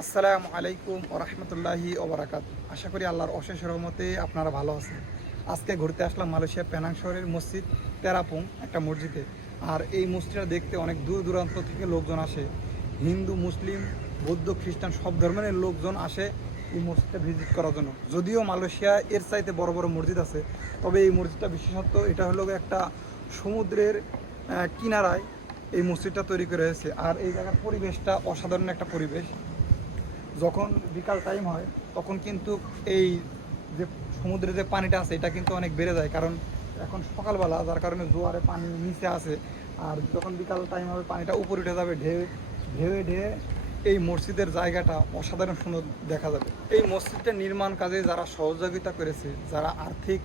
আসসালামু আলাইকুম ওরহমতুল্লাহি ওবরাকাত আশা করি আল্লাহর অশেষ রহমতে আপনারা ভালো আছেন। আজকে ঘুরতে আসলাম মালয়েশিয়া পেনাং শহরের মসজিদ তেরাপুং একটা মসজিদে। আর এই মসজিদটা দেখতে অনেক দূর দূরান্ত থেকে লোকজন আসে। হিন্দু, মুসলিম, বৌদ্ধ, খ্রিস্টান সব ধর্মের লোকজন আসে এই মসজিদটা ভিজিট করার জন্য। যদিও মালয়েশিয়া এর চাইতে বড় বড় মসজিদ আছে, তবে এই মসজিদটা বিশেষত্ব এটা হলো একটা সমুদ্রের কিনারায় এই মসজিদটা তৈরি করে হয়েছে। আর এই জায়গার পরিবেশটা অসাধারণ একটা পরিবেশ। যখন বিকাল টাইম হয়, তখন কিন্তু এই যে সমুদ্রে যে পানিটা আছে, এটা কিন্তু অনেক বেড়ে যায়। কারণ এখন সকালবেলা, যার কারণে জোয়ারে পানি নিচে আসে আর যখন বিকাল টাইম হবে, পানিটা উপরে উঠে যাবে, ঢেউ ঢেউয়ে ঢেয়ে এই মসজিদের জায়গাটা অসাধারণ সুন্দর দেখা যাবে। এই মসজিদটা নির্মাণ কাজে যারা সহযোগিতা করেছে, যারা আর্থিক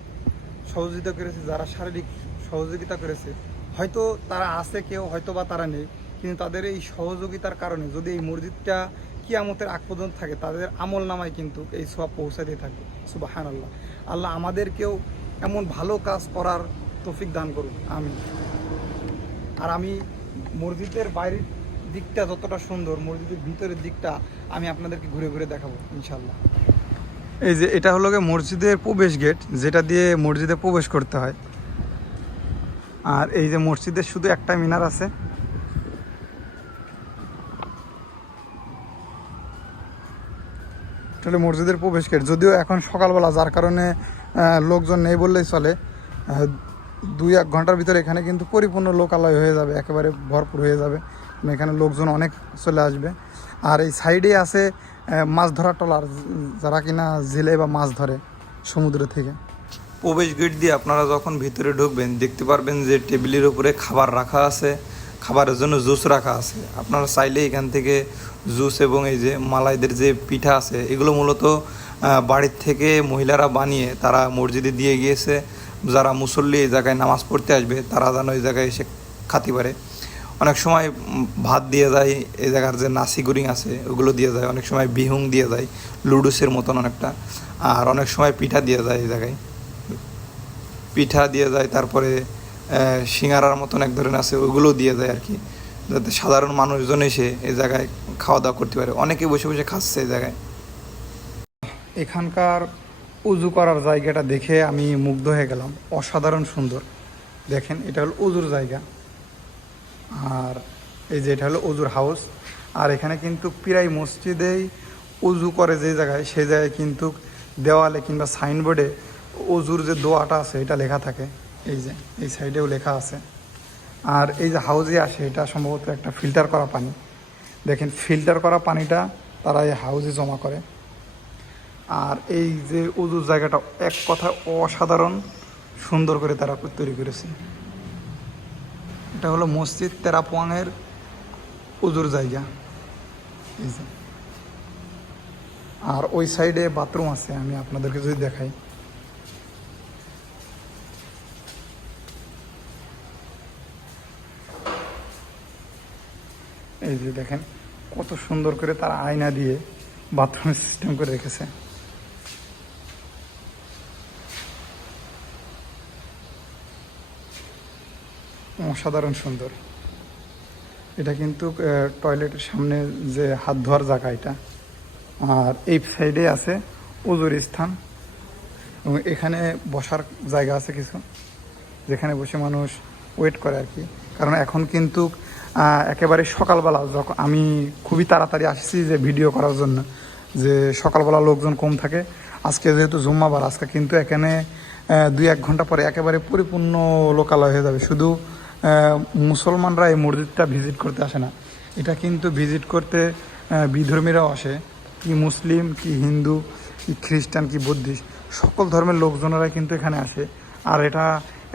সহযোগিতা করেছে, যারা শারীরিক সহযোগিতা করেছে, হয়তো তারা আছে কেউ হয়তো বা তারা নেই, কিন্তু তাদের এই সহযোগিতার কারণে যদি এই মসজিদটা কিয়ামতের আগ পর্যন্ত থাকে, তাদের আমল নামায় কিন্তু এই সব পৌঁছাতে থাকে। সুবাহান আল্লাহ আল্লাহ আমাদেরকেও এমন ভালো কাজ করার তৌফিক দান করুন আমি আর আমি মসজিদের বাইরের দিকটা যতটা সুন্দর, মসজিদের ভিতরের দিকটা আমি আপনাদেরকে ঘুরে ঘুরে দেখাবো ইনশাল্লাহ এই যে এটা হলো মসজিদের প্রবেশ গেট, যেটা দিয়ে মসজিদে প্রবেশ করতে হয়। আর এই যে মসজিদের শুধু একটা মিনার আছে। আসলে মসজিদের প্রবেশ গেট যদিও এখন সকালবেলা যার কারণে লোকজন নেই বললেই চলে দুই এক ঘণ্টার ভিতরে এখানে কিন্তু পরিপূর্ণ লোকালয় হয়ে যাবে, একেবারে ভরপুর হয়ে যাবে। এখানে লোকজন অনেক চলে আসবে। আর এই সাইডে আছে মাছ ধরা টলার যারা কিনা জেলে বা মাছ ধরে সমুদ্র থেকে। প্রবেশ গেট দিয়ে আপনারা যখন ভিতরে ঢুকবেন, দেখতে পারবেন যে টেবিলের উপরে খাবার রাখা আছে, খাবারের জন্য জুস রাখা আছে। আপনারা চাইলে এখান থেকে জুস এবং এই যে মালাইদের যে পিঠা আছে এগুলো মূলত বাড়ির থেকে মহিলারা বানিয়ে তারা মসজিদে দিয়ে গিয়েছে। যারা মুসল্লি এই জায়গায় নামাজ পড়তে আসবে তারা যেন এই জায়গায় এসে খাতে পারে। অনেক সময় ভাত দিয়ে যায় এই জায়গার যে নাসি গুরিং আছে ওগুলো দিয়ে যায়। অনেক সময় বিহুং দিয়ে যায় লুডুসের মতন অনেকটা। আর অনেক সময় পিঠা দিয়ে যায় এই জায়গায়। পিঠা দিয়ে যায় তারপরে আহ, সিঙ্গারার মতন এক ধরনের আছে ওগুলো দিয়ে যায় আর কি। যাতে সাধারণ মানুষজন এসে এই জায়গায় খাওয়া দাওয়া করতে পারে। অনেকে বসে বসে খাচ্ছে এই জায়গায়। এখানকার উজু করার জায়গাটা দেখে আমি মুগ্ধ হয়ে গেলাম। অসাধারণ সুন্দর। দেখেন, এটা হলো উজুর জায়গা। আর এই যে এটা হলো উজুর হাউস। আর এখানে কিন্তু প্রায় মসজিদেই উজু করে যে জায়গায় সেই জায়গায় কিন্তু দেওয়ালে কিংবা সাইনবোর্ডে উজুর যে দোয়াটা আছে, এটা লেখা থাকে। এই যে, এই সাইডেও লেখা আছে। আর এই যে হাউজে আসে, এটা সম্ভবত একটা ফিল্টার করা পানি। দেখেন ফিল্টার করা পানিটা তারা এই হাউজে জমা করে। আর এই যে উজুর জায়গাটা এক কথা অসাধারণ সুন্দর করে তারা তৈরি করেছে। এটা হলো মসজিদ তেরাপোয়াংয়ের উজুর জায়গা। আর ওই সাইডে বাথরুম আছে, আমি আপনাদেরকে যদি দেখাই। এই যে দেখেন, কত সুন্দর করে তারা আয়না দিয়ে বাথরুমের সিস্টেম করে রেখেছে। অসাধারণ সুন্দর। এটা কিন্তু টয়লেটের সামনে যে হাত ধোয়ার জায়গা এটা। আর এই সাইডে আছে উজুর স্থান। এবং এখানে বসার জায়গা আছে কিছু, যেখানে বসে মানুষ ওয়েট করে আর কি। কারণ এখন কিন্তু একেবারে সকালবেলা যখন আমি খুবই তাড়াতাড়ি আসছি যে ভিডিও করার জন্য, যে সকালবেলা লোকজন কম থাকে। আজকে যেহেতু জুম্মাবার, আজকে কিন্তু এখানে দুই এক ঘণ্টা পরে একেবারে পরিপূর্ণ লোকালয় হয়ে যাবে। শুধু মুসলমানরা এই মসজিদটা ভিজিট করতে আসে না। এটা কিন্তু ভিজিট করতে বিধর্মীরাও আসে। কি মুসলিম, কি হিন্দু, কি খ্রিস্টান, কি বুদ্ধিস্ট, সকল ধর্মের লোকজনেরাই কিন্তু এখানে আসে। আর এটা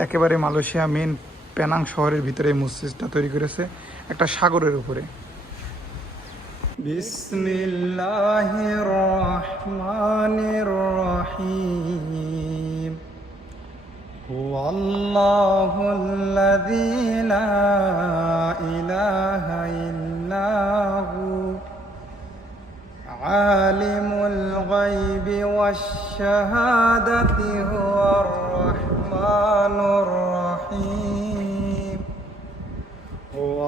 একেবারে মালয়েশিয়া মেন পেনাং শহরের ভিতরে এই মসজিদটা তৈরি করেছে একটা সাগরের উপরে বিসমিল্লাহির রহমানির রহিম هو الله الذي لا إله إلا هو عالم الغيب والشهادة هو الرحمن الرحيم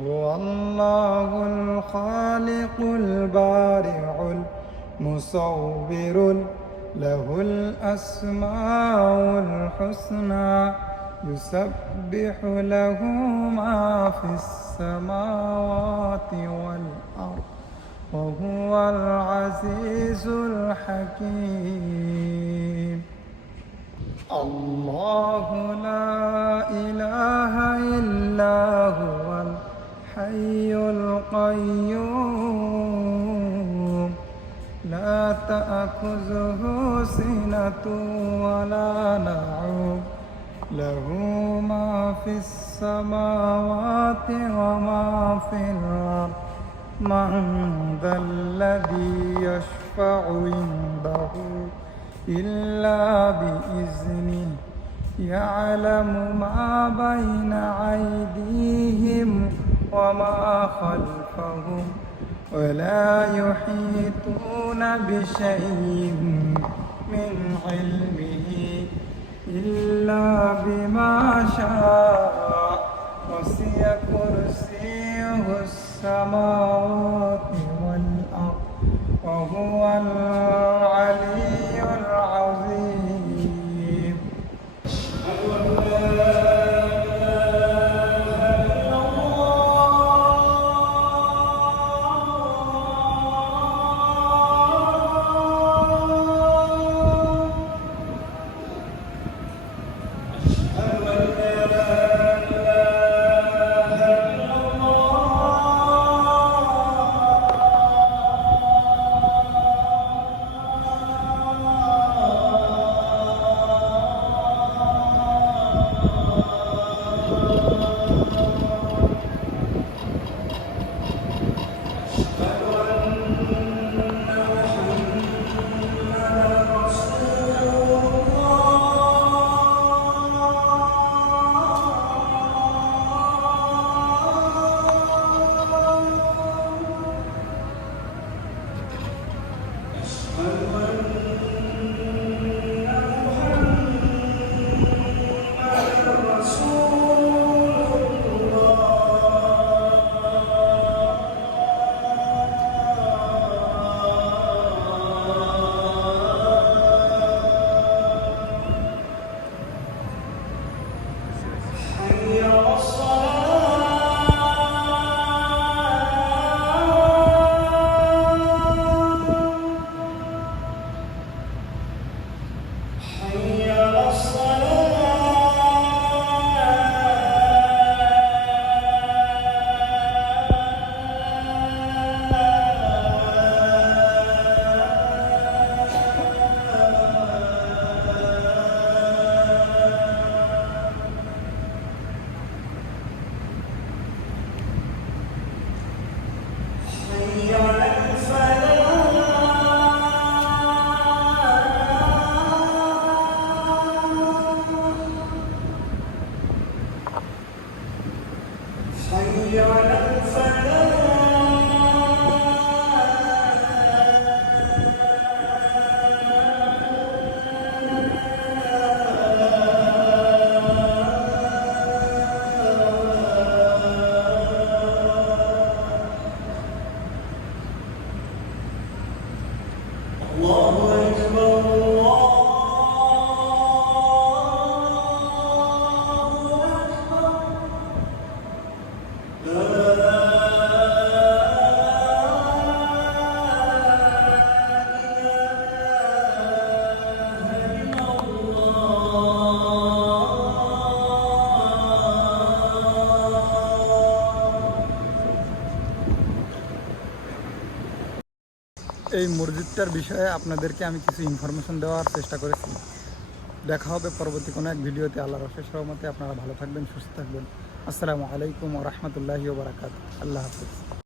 هو الله الخالق البارع المصور له الأسماء الحسنى يسبح له ما في السماوات والأرض وهو العزيز الحكيم. الله لا إله إلا هو القيوم. لا تأخذه سنة ولا نعوم. له ما في السماوات وما في الأرض. من ذا الذي يشفع عنده إلا بإذنه. يعلم ما بين أيديهم وما خلفهم ولا يحيطون بشيء. এই মসজিদটার বিষয়ে আপনাদেরকে আমি কিছু ইনফরমেশন দেওয়ার চেষ্টা করেছি। দেখা হবে পরবর্তী কোনো এক ভিডিওতে। আল্লাহ অশেষ রহমতে আপনারা ভালো থাকবেন, সুস্থ থাকবেন। আসসালামু আলাইকুম রহমতুল্লাহি বারাকাত আল্লাহ হাফিজ।